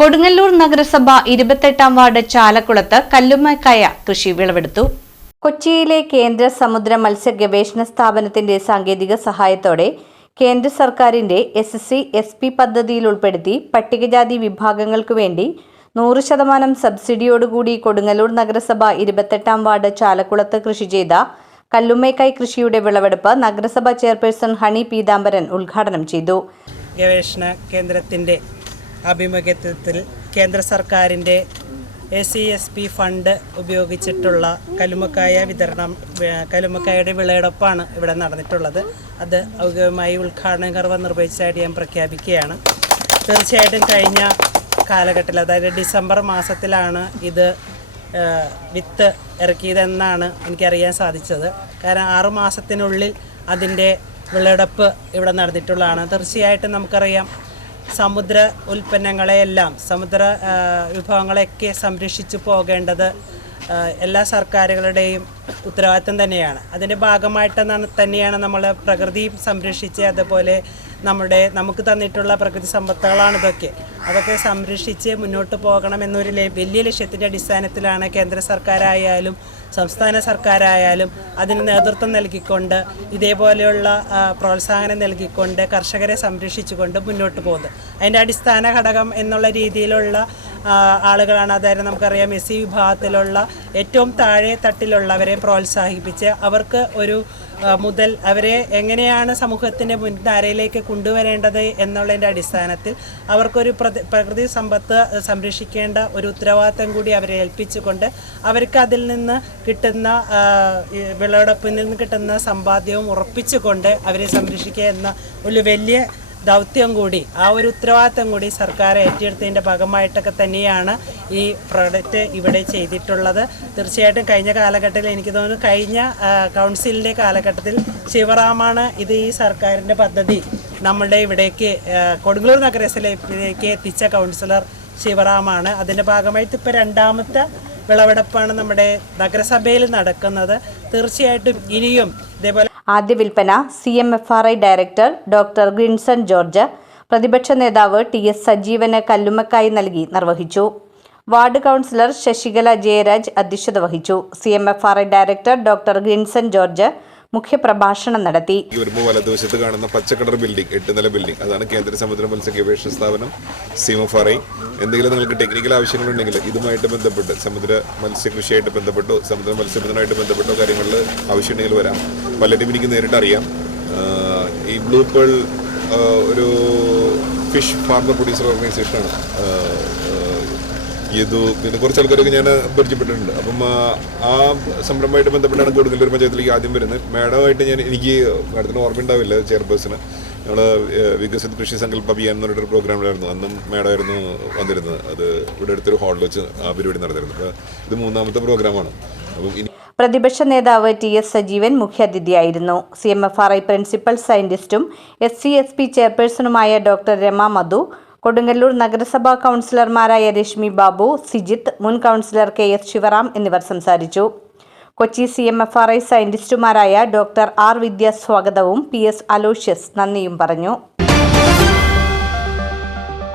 കൊടുങ്ങല്ലൂർ നഗരസഭ 28-ാം വാർഡ് ചാലക്കുളത്ത് കല്ലുമ്മക്കായ കൃഷി വിളവെടുത്തു. കൊച്ചിയിലെ കേന്ദ്ര സമുദ്ര മത്സ്യ ഗവേഷണ സ്ഥാപനത്തിന്റെ സാങ്കേതിക സഹായത്തോടെ കേന്ദ്ര സർക്കാരിന്റെ SSC/SP പദ്ധതിയിൽ ഉൾപ്പെടുത്തി പട്ടികജാതി വിഭാഗങ്ങൾക്കു വേണ്ടി 100% സബ്സിഡിയോടുകൂടി കൊടുങ്ങല്ലൂർ നഗരസഭ 28-ാം വാർഡ് ചാലക്കുളത്ത് കൃഷി ചെയ്ത കല്ലുമ്മക്കായ് കൃഷിയുടെ വിളവെടുപ്പ് നഗരസഭ ചെയർപേഴ്സൺ ഹണി പീതാംബരൻ ഉദ്ഘാടനം ചെയ്തു. ഗവേഷണ കേന്ദ്രത്തിന്റെ ആഭിമുഖ്യത്തിൽ കേന്ദ്ര സർക്കാരിൻ്റെ SC/SP ഫണ്ട് ഉപയോഗിച്ചിട്ടുള്ള കല്ലുമ്മക്കായയുടെ വിളവെടുപ്പാണ് ഇവിടെ നടന്നിട്ടുള്ളത്. അത് ഔദ്യോഗികമായി ഉദ്ഘാടന കർമ്മ നിർവഹിച്ചതായിട്ട് ഞാൻ പ്രഖ്യാപിക്കുകയാണ്. തീർച്ചയായിട്ടും കഴിഞ്ഞ കാലഘട്ടത്തിൽ, അതായത് ഡിസംബർ മാസത്തിലാണ് ഇത് വിത്ത് ഇറക്കിയതെന്നാണ് എനിക്കറിയാൻ സാധിച്ചത്. കാരണം 6 മാസത്തിനുള്ളിൽ അതിൻ്റെ വിളവെടുപ്പ് ഇവിടെ നടന്നിട്ടുള്ളതാണ്. തീർച്ചയായിട്ടും നമുക്കറിയാം, സമുദ്ര ഉൽപ്പന്നങ്ങളെയെല്ലാം, സമുദ്ര വിഭവങ്ങളെയൊക്കെ സംരക്ഷിച്ചു പോകേണ്ടത് എല്ലാ സർക്കാരുകളുടെയും ഉത്തരവാദിത്തം തന്നെയാണ്. അതിൻ്റെ ഭാഗമായിട്ട് തന്നെയാണ് നമ്മൾ പ്രകൃതിയും സംരക്ഷിച്ച്, അതുപോലെ നമുക്ക് തന്നിട്ടുള്ള പ്രകൃതി സമ്പത്തുകളാണ് ഇതൊക്കെ. അതൊക്കെ സംരക്ഷിച്ച് മുന്നോട്ട് പോകണമെന്നൊരു വലിയ ലക്ഷ്യത്തിൻ്റെ അടിസ്ഥാനത്തിലാണ് കേന്ദ്ര സർക്കാരായാലും സംസ്ഥാന സർക്കാരായാലും അതിന് നേതൃത്വം നൽകിക്കൊണ്ട്, ഇതേപോലെയുള്ള പ്രോത്സാഹനം നൽകിക്കൊണ്ട് കർഷകരെ സംരക്ഷിച്ചുകൊണ്ട് മുന്നോട്ട് പോകുന്നത്. അതിൻ്റെ അടിസ്ഥാന ഘടകം എന്നുള്ള രീതിയിലുള്ള ആളുകളാണ്. അതായത് നമുക്കറിയാം, SC വിഭാഗത്തിലുള്ള ഏറ്റവും താഴെ തട്ടിലുള്ളവരെ പ്രോത്സാഹിപ്പിച്ച് അവർക്ക് ഒരു മുതൽ അവരെ എങ്ങനെയാണ് സമൂഹത്തിൻ്റെ മുൻധാരയിലേക്ക് കൊണ്ടുവരേണ്ടത് എന്നുള്ളതിൻ്റെ അടിസ്ഥാനത്തിൽ അവർക്കൊരു പ്രകൃതി സമ്പത്ത് സംരക്ഷിക്കേണ്ട ഒരു ഉത്തരവാദിത്തം കൂടി അവരെ ഏൽപ്പിച്ചുകൊണ്ട് അവർക്ക് അതിൽ നിന്ന് കിട്ടുന്ന വിളവെടുപ്പിൽ നിന്ന് കിട്ടുന്ന സമ്പാദ്യവും ഉറപ്പിച്ചുകൊണ്ട് അവരെ സംരക്ഷിക്കുക എന്ന ഒരു വലിയ ദൗത്യം കൂടി, ആ ഒരു ഉത്തരവാദിത്തം കൂടി സർക്കാർ ഏറ്റെടുത്തതിൻ്റെ ഭാഗമായിട്ടൊക്കെ തന്നെയാണ് ഈ പ്രോഡക്റ്റ് ഇവിടെ ചെയ്തിട്ടുള്ളത്. തീർച്ചയായിട്ടും കഴിഞ്ഞ കാലഘട്ടത്തിൽ, എനിക്ക് തോന്നുന്നു കഴിഞ്ഞ കൗൺസിലിൻ്റെ കാലഘട്ടത്തിൽ ശിവറാമാണ് ഈ സർക്കാരിൻ്റെ പദ്ധതി നമ്മളുടെ ഇവിടേക്ക് കൊടുങ്ങല്ലൂർ നഗരസഭയിലേക്ക് എത്തിച്ച കൗൺസിലർ ശിവറാമാണ്. അതിൻ്റെ ഭാഗമായിട്ട് ഇപ്പോൾ 2ാമത്തെ വിളവെടുപ്പാണ് നമ്മുടെ നഗരസഭയിൽ നടക്കുന്നത്. തീർച്ചയായിട്ടും ഇനിയും ഇതേപോലെ ആദ്യ വിൽപ്പന CMFRI director doctor Grinson George, പ്രതിപക്ഷ നേതാവ് TS സജീവന് കല്ലുമ്മക്കായ് നൽകി നിർവഹിച്ചു. വാർഡ് കൗൺസിലർ ശശികല ജയരാജ് അധ്യക്ഷത വഹിച്ചു. CMFRI director doctor Grinson George മുഖ്യപ്രഭാഷണം നടത്തി. വലതുവശത്ത് കാണുന്ന പച്ചക്കളർ ബിൽഡിംഗ്, 8 നില ബിൽഡിംഗ്, അതാണ് കേന്ദ്ര സമുദ്ര മത്സ്യ ഗവേഷണ സ്ഥാപനം CMFRI. എന്തെങ്കിലും നിങ്ങൾക്ക് ടെക്നിക്കൽ ആവശ്യങ്ങളുണ്ടെങ്കിൽ ഇതുമായിട്ട് ബന്ധപ്പെട്ട്, സമുദ്ര മത്സ്യകൃഷിയായിട്ട് ബന്ധപ്പെട്ടോ സമുദ്ര മത്സ്യബന്ധനമായിട്ട് ബന്ധപ്പെട്ടോ കാര്യങ്ങളിൽ ആവശ്യമുണ്ടെങ്കിൽ വരാം. പലരും എനിക്ക് നേരിട്ട് അറിയാം. ഈ ബ്ലൂ പേൾ ഒരു ഫിഷ് ഫാർമർ പ്രൊഡ്യൂസർ ഓർഗനൈസേഷനാണ്. പിന്നെ കുറച്ച് ആൾക്കാരൊക്കെ ഞാൻ പരിചയപ്പെട്ടിട്ടുണ്ട്. അപ്പം ആ സംരംഭമായിട്ട് ബന്ധപ്പെട്ടാണ് കൊടുങ്ങല്ലൂർ പഞ്ചായത്തിലേക്ക് ആദ്യം വരുന്നത്. മാഡമായിട്ട് എനിക്ക് മാഡത്തിന് ഓർമ്മ ഉണ്ടാവില്ല, ചെയർപേഴ്സണ്. ഞങ്ങൾ വികസിത് കൃഷി സങ്കല്പ അഭിയാൻ എന്ന് പറഞ്ഞിട്ടൊരു പ്രോഗ്രാമിലായിരുന്നു. അന്നും മാഡമായിരുന്നു വന്നിരുന്നത്. അത് ഇവിടെ അടുത്തൊരു ഹാളിൽ വെച്ച് ആ പരിപാടി നടന്നിരുന്നു. അപ്പോൾ ഇത് 3ാമത്തെ പ്രോഗ്രാമാണ്. അപ്പം പ്രതിപക്ഷ നേതാവ് TS സജീവൻ മുഖ്യാതിഥിയായിരുന്നു. CMFRI പ്രിൻസിപ്പൽ സയന്റിസ്റ്റും SC/SP ചെയർപേഴ്സണുമായ ഡോക്ടർ രമ മധു, കൊടുങ്ങല്ലൂർ നഗരസഭാ കൗൺസിലർമാരായ രശ്മി ബാബു, സിജിത്ത്, മുൻ കൗൺസിലർ KS ശിവറാം എന്നിവർ സംസാരിച്ചു. കൊച്ചി CMFRI സയന്റിസ്റ്റുമാരായ ഡോക്ടർ R വിദ്യ സ്വാഗതവും PS അലോഷ്യസ് നന്ദിയും പറഞ്ഞു.